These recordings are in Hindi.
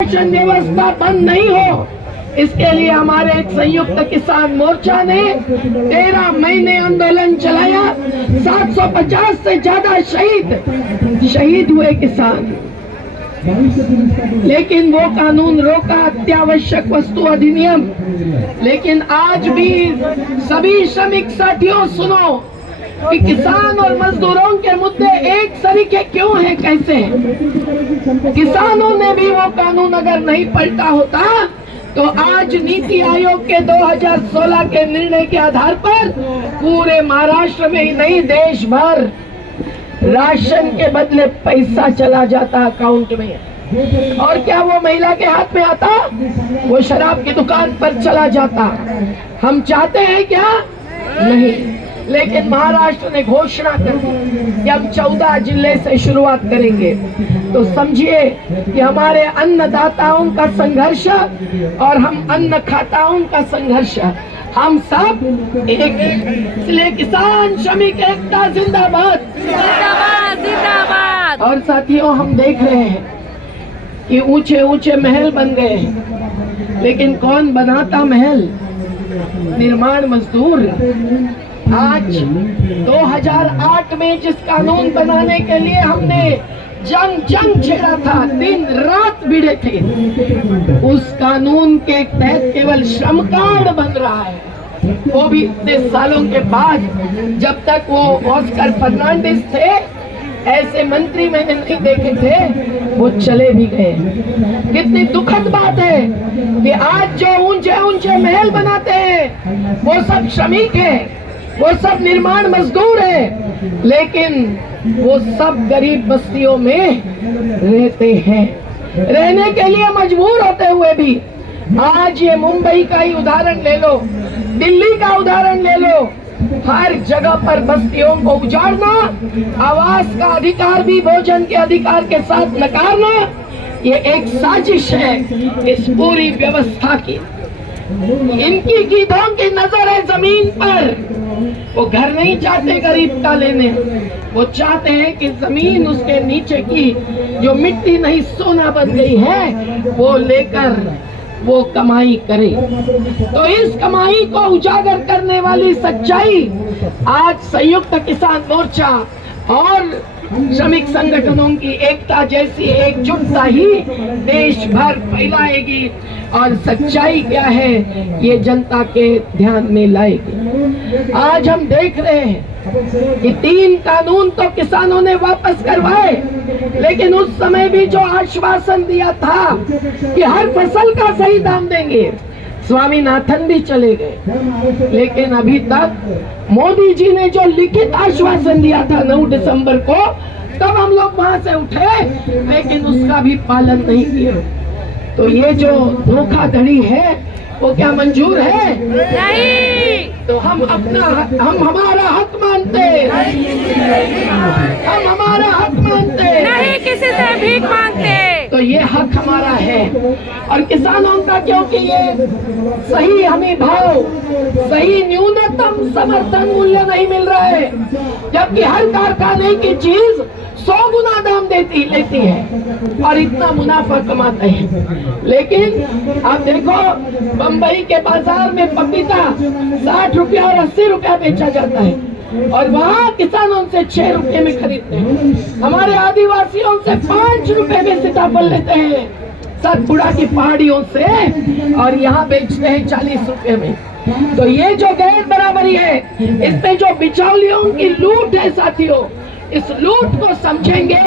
शासन व्यवस्था बंद नहीं हो, इसके लिए हमारे एक संयुक्त किसान मोर्चा ने 13 महीने आंदोलन चलाया। 750 से ज्यादा शहीद हुए किसान, लेकिन वो कानून रोका, अत्यावश्यक वस्तु अधिनियम। लेकिन आज भी सभी श्रमिक साथियों सुनो कि किसान और मजदूरों के मुद्दे एक तरीके क्यों हैं, कैसे हैं? किसानों ने भी वो कानून अगर नहीं पलटा होता तो आज नीति आयोग के 2016 के निर्णय के आधार पर पूरे महाराष्ट्र में ही नहीं देश भर राशन के बदले पैसा चला जाता अकाउंट में। और क्या वो महिला के हाथ में आता? वो शराब की दुकान पर चला जाता। हम चाहते हैं क्या? नहीं। लेकिन महाराष्ट्र ने घोषणा कर दी कि हम 14 जिले से शुरुआत करेंगे। तो समझिए कि हमारे अन्नदाताओं का संघर्ष और हम अन्न खाताओं का संघर्ष, हम सब एक हैं। इसलिए किसान श्रमिक एकता जिंदाबाद, जिंदाबाद जिंदाबाद। और साथियों, हम देख रहे हैं कि ऊंचे ऊंचे महल बन गए, लेकिन कौन बनाता महल? निर्माण मजदूर। आज 2008 में जिस कानून बनाने के लिए हमने जंग छेड़ा था, दिन रात भिड़े थे, उस कानून के तहत केवल श्रम कार्ड बन रहा है। वो भी इतने सालों के बाद। जब तक वो ऑस्कर फर्नांडिस थे, ऐसे मंत्री मैंने नहीं देखे थे, वो चले भी गए। कितनी दुखद बात है कि आज जो ऊंचे ऊंचे महल बनाते हैं वो सब श्रमिक हैं, वो सब निर्माण मजदूर हैं, लेकिन वो सब गरीब बस्तियों में रहते हैं। रहने के लिए मजबूर होते हुए भी आज ये मुंबई का ही उदाहरण ले लो, दिल्ली का उदाहरण ले लो, हर जगह पर बस्तियों को उजाड़ना, आवास का अधिकार भी भोजन के अधिकार के साथ नकारना, ये एक साजिश है इस पूरी व्यवस्था की। इनकी गीधों की नजर है जमीन पर। वो घर नहीं चाहते गरीब का लेने, वो चाहते हैं कि जमीन उसके नीचे की जो मिट्टी नहीं सोना बन गई है वो लेकर वो कमाई करे। तो इस कमाई को उजागर करने वाली सच्चाई आज संयुक्त किसान मोर्चा और श्रमिक संगठनों की एकता जैसी एकजुटता ही देश भर फैलाएगी और सच्चाई क्या है ये जनता के ध्यान में लाएगी। आज हम देख रहे हैं कि 3 कानून तो किसानों ने वापस करवाए, लेकिन उस समय भी जो आश्वासन दिया था कि हर फसल का सही दाम देंगे, स्वामीनाथन भी चले गए। लेकिन अभी तक मोदी जी ने जो लिखित आश्वासन दिया था 9 दिसंबर को, तब हम लोग वहां से उठे, लेकिन उसका भी पालन नहीं किया। तो ये जो धोखाधड़ी है वो क्या मंजूर है? नहीं। तो हम हमारा हक मानते, हम हमारा हक मानते नहीं, किसी से भीख मांगते। तो ये हक हमारा है। और किसानों का, क्योंकि ये सही हमें भाव, सही न्यूनतम समर्थन मूल्य नहीं मिल रहा है, जबकि हर कारखाने की चीज 100 गुना दाम लेती है और इतना मुनाफा कमाते हैं। लेकिन आप देखो, बम्बई के बाजार में पपीता 60 रुपया और 80 रुपया बेचा जाता है, और वहाँ किसानों से 6 रुपये में खरीदते हैं। हमारे आदिवासियों से 5 रुपए में सीताफल लेते हैं सतपुड़ा की पहाड़ियों से, और यहाँ बेचते हैं 40 रुपये में। तो ये जो गैर बराबरी है, इसमें जो बिचौलियों की लूट है साथियों, इस लूट को समझेंगे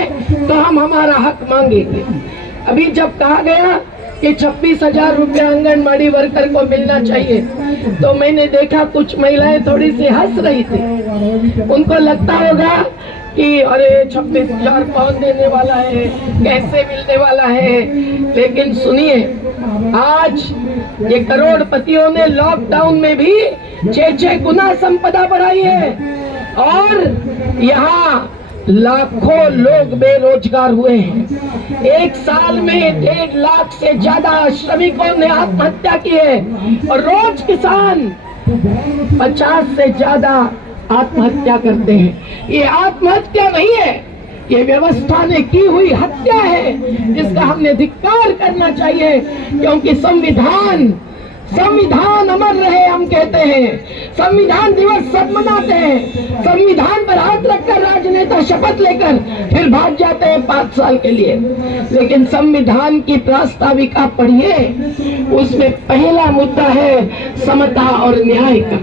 तो हम हमारा हक मांगेंगे। अभी जब कहा गया कि 26,000 रुपया आंगनबाड़ी वर्कर को मिलना चाहिए, तो मैंने देखा कुछ महिलाएं थोड़ी सी हंस रही थी। उनको लगता होगा कि अरे 26,000 कौन देने वाला है, कैसे मिलने वाला है। लेकिन सुनिए, आज ये करोड़पतियों ने लॉकडाउन में भी 6 गुना संपदा बढ़ाई है, और यहाँ लाखों लोग बेरोजगार हुए हैं। एक साल में 1.5 लाख से ज्यादा श्रमिकों ने आत्महत्या की है, और रोज किसान 50 से ज्यादा आत्महत्या करते हैं। ये आत्महत्या नहीं है, ये व्यवस्था ने की हुई हत्या है, जिसका हमने धिक्कार करना चाहिए। क्योंकि संविधान अमर रहे हम कहते हैं, संविधान दिवस सब मनाते हैं, संविधान पर हाथ रखकर राजनेता शपथ लेकर फिर भाग जाते हैं 5 साल के लिए। लेकिन संविधान की प्रास्ताविका पढ़िए, उसमें पहला मुद्दा है समता और न्याय का।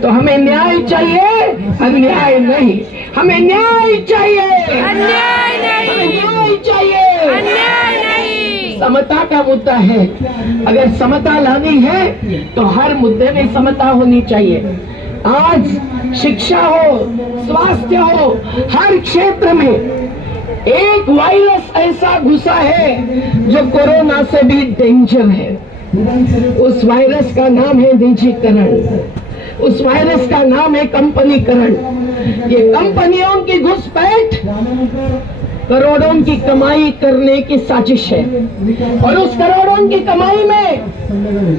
तो हमें न्याय चाहिए, अन्याय नहीं। हमें न्याय चाहिए, अन्याय नहीं। हमें न्याय चाहिए, अन्याय नहीं। समता का मुद्दा है। अगर समता लानी है तो हर मुद्दे में समता होनी चाहिए। आज शिक्षा हो, स्वास्थ्य हो, हर क्षेत्र में एक वायरस ऐसा घुसा है जो कोरोना से भी डेंजर है। उस वायरस का नाम है निजीकरण, उस वायरस का नाम है कंपनीकरण। ये कंपनियों की घुसपैठ करोड़ों की कमाई करने की साजिश है, और उस करोड़ों की कमाई में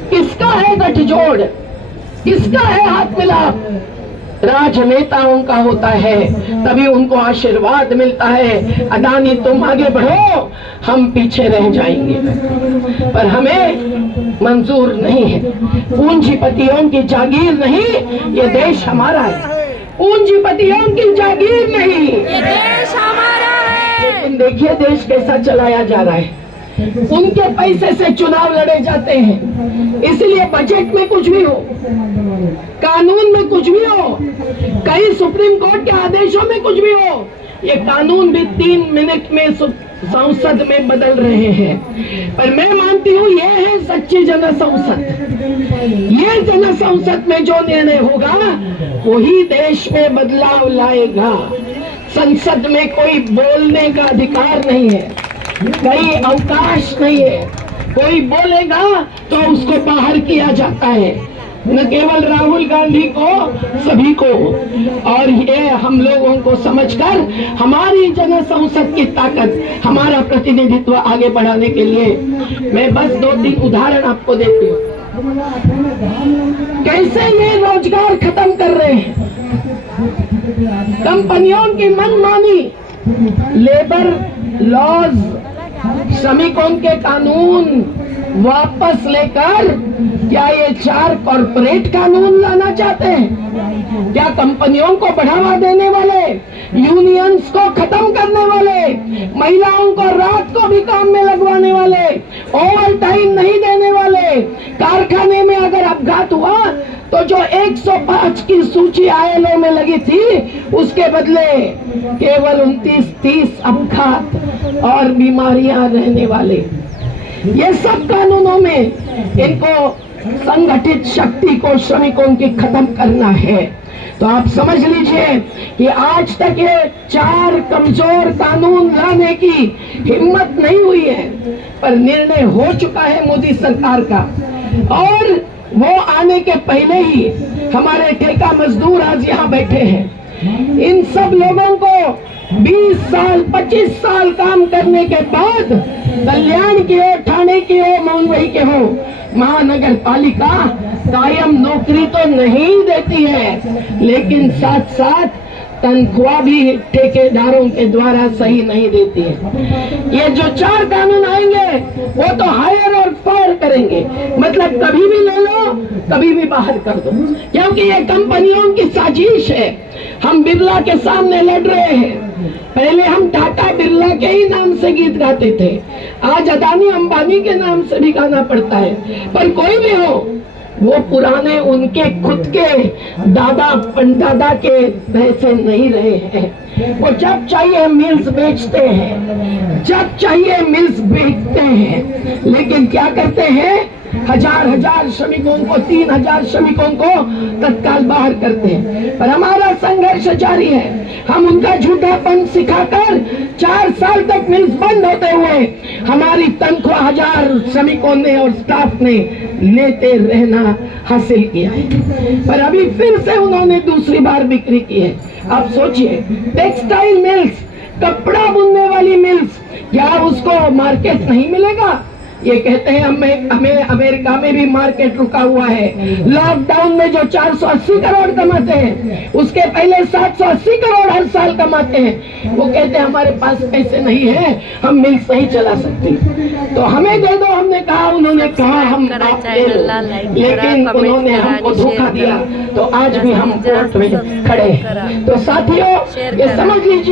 किसका है गठजोड़, किसका है हाथ मिलाप? राजनेताओं का होता है, तभी उनको आशीर्वाद मिलता है। अदानी तुम आगे बढ़ो, हम पीछे रह जाएंगे, पर हमें मंजूर नहीं है। पूंजीपतियों की जागीर नहीं, ये देश हमारा है। पूंजीपतियों की जागीर नहीं, ये देश हमारा है। लेकिन देखिए देश कैसा चलाया जा रहा है। उनके पैसे से चुनाव लड़े जाते हैं, इसलिए बजट में कुछ भी हो, कानून में कुछ भी हो, कई सुप्रीम कोर्ट के आदेशों में कुछ भी हो, ये कानून भी 3 मिनट में संसद में बदल रहे हैं। पर मैं मानती हूँ ये है सच्ची जन संसद। ये जन संसद में जो निर्णय होगा वही देश में बदलाव लाएगा। संसद में कोई बोलने का अधिकार नहीं है, कहीं अवकाश नहीं है। कोई बोलेगा तो उसको बाहर किया जाता है, न केवल राहुल गांधी को, सभी को। और ये हम लोगों को समझकर हमारी जन संसद की ताकत, हमारा प्रतिनिधित्व आगे बढ़ाने के लिए मैं बस 2-3 उदाहरण आपको देती हूँ। कैसे ये रोजगार खत्म कर रहे हैं, कंपनियों की मनमानी, लेबर लॉज, श्रमिकों के कानून वापस लेकर क्या ये 4 कॉर्पोरेट कानून लाना चाहते हैं? क्या कंपनियों को बढ़ावा देने वाले, यूनियंस को खत्म करने वाले, महिलाओं को रात को भी काम में लगवाने वाले, ओवर टाइम नहीं देने वाले, कारखाने में अगर अपघात हुआ तो जो 105 की सूची ILO में लगी थी उसके बदले केवल 29-30 अपघात और बीमारियां रहने वाले, ये सब कानूनों में इनको संगठित शक्ति को, श्रमिकों की खत्म करना है। तो आप समझ लीजिए कि आज तक ये 4 कमजोर कानून लाने की हिम्मत नहीं हुई है, पर निर्णय हो चुका है मोदी सरकार का। और वो आने के पहले ही हमारे ठेका मजदूर आज यहाँ बैठे हैं। इन सब लोगों को 20 साल 25 साल काम करने के बाद कल्याण की हो, ठाणे की हो, मुंबई के हो, महानगर पालिका कायम नौकरी तो नहीं देती है, लेकिन साथ साथ तनख्वाह भी ठेकेदारों के द्वारा सही नहीं देती है। ये जो 4 कानून आएंगे वो तो हायर और फायर करेंगे, मतलब कभी भी ले लो, कभी भी बाहर कर दो, क्योंकि ये कंपनियों की साजिश है। हम बिरला के सामने लड़ रहे हैं, पहले हम टाटा बिरला के ही नाम से गीत गाते थे, आज अदानी अंबानी के नाम से भी गाना पड़ता है। पर कोई भी हो, वो पुराने उनके खुद के दादा परदादा के पैसे नहीं रहे हैं। वो जब चाहिए मिल्स बेचते हैं, जब चाहिए मिल्स बेचते हैं, लेकिन क्या करते हैं, हजार श्रमिकों को, 3000 श्रमिकों को तत्काल बाहर करते हैं। पर हमारा संघर्ष जारी है। हम उनका झूठापन सिखाकर 4 साल तक मिल्स बंद होते हुए हमारी तनख्वाह 1000 श्रमिकों ने और स्टाफ ने लेते रहना हासिल किया है। पर अभी फिर से उन्होंने दूसरी बार बिक्री की है। आप सोचिए, टेक्सटाइल मिल्स, कपड़ा बुनने वाली मिल्स, क्या उसको मार्केट नहीं मिलेगा? ये कहते हैं हमें अमेरिका में भी मार्केट रुका हुआ है। लॉकडाउन में जो 480 करोड़ कमाते हैं, उसके पहले 780 करोड़ हर साल कमाते हैं। वो कहते हैं हमारे पास पैसे नहीं है, हम मिल नहीं चला सकते, तो हमें दे दो। हमने कहा, उन्होंने कहा हम आप दे दो, लेकिन उन्होंने हमको धोखा दिया। तो आज भी हम कोर्ट में खड़े हैं। तो साथियों, ये समझ लीजिए